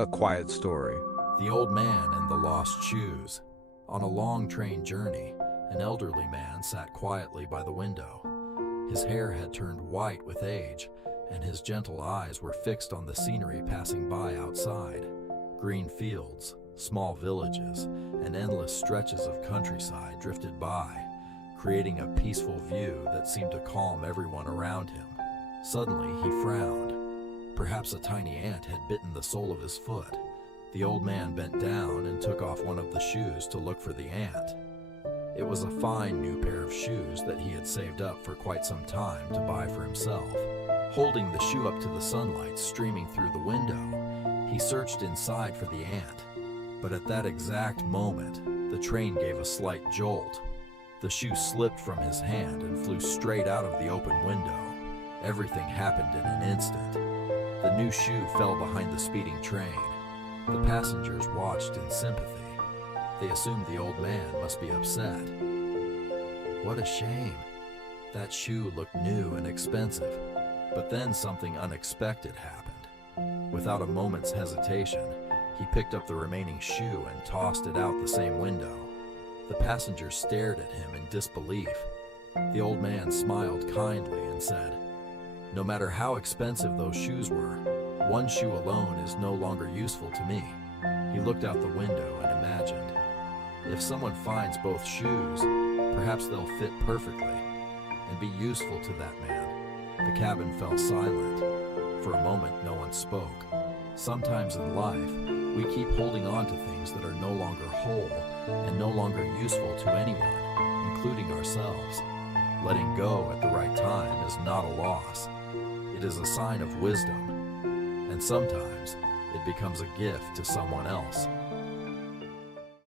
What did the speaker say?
A Quiet Story. The Old Man and the Lost Shoes. On a long train journey, an elderly man sat quietly by the window. His hair had turned white with age, and his gentle eyes were fixed on the scenery passing by outside. Green fields, small villages, and endless stretches of countryside drifted by, creating a peaceful view that seemed to calm everyone around him. Suddenly, he frowned. Perhaps a tiny ant had bitten the sole of his foot. The old man bent down and took off one of the shoes to look for the ant. It was a fine new pair of shoes that he had saved up for quite some time to buy for himself. Holding the shoe up to the sunlight streaming through the window, he searched inside for the ant. But at that exact moment, the train gave a slight jolt. The shoe slipped from his hand and flew straight out of the open window. Everything happened in an instant. The new shoe fell behind the speeding train. The passengers watched in sympathy. They assumed the old man must be upset. What a shame. That shoe looked new and expensive. But then something unexpected happened. Without a moment's hesitation, he picked up the remaining shoe and tossed it out the same window. The passengers stared at him in disbelief. The old man smiled kindly and said, "No matter how expensive those shoes were, one shoe alone is no longer useful to me." He looked out the window and imagined, if someone finds both shoes, perhaps they'll fit perfectly and be useful to that man. The cabin fell silent. For a moment, no one spoke. Sometimes in life, we keep holding on to things that are no longer whole and no longer useful to anyone, including ourselves. Letting go at the right time is not a loss. It is a sign of wisdom, and sometimes it becomes a gift to someone else.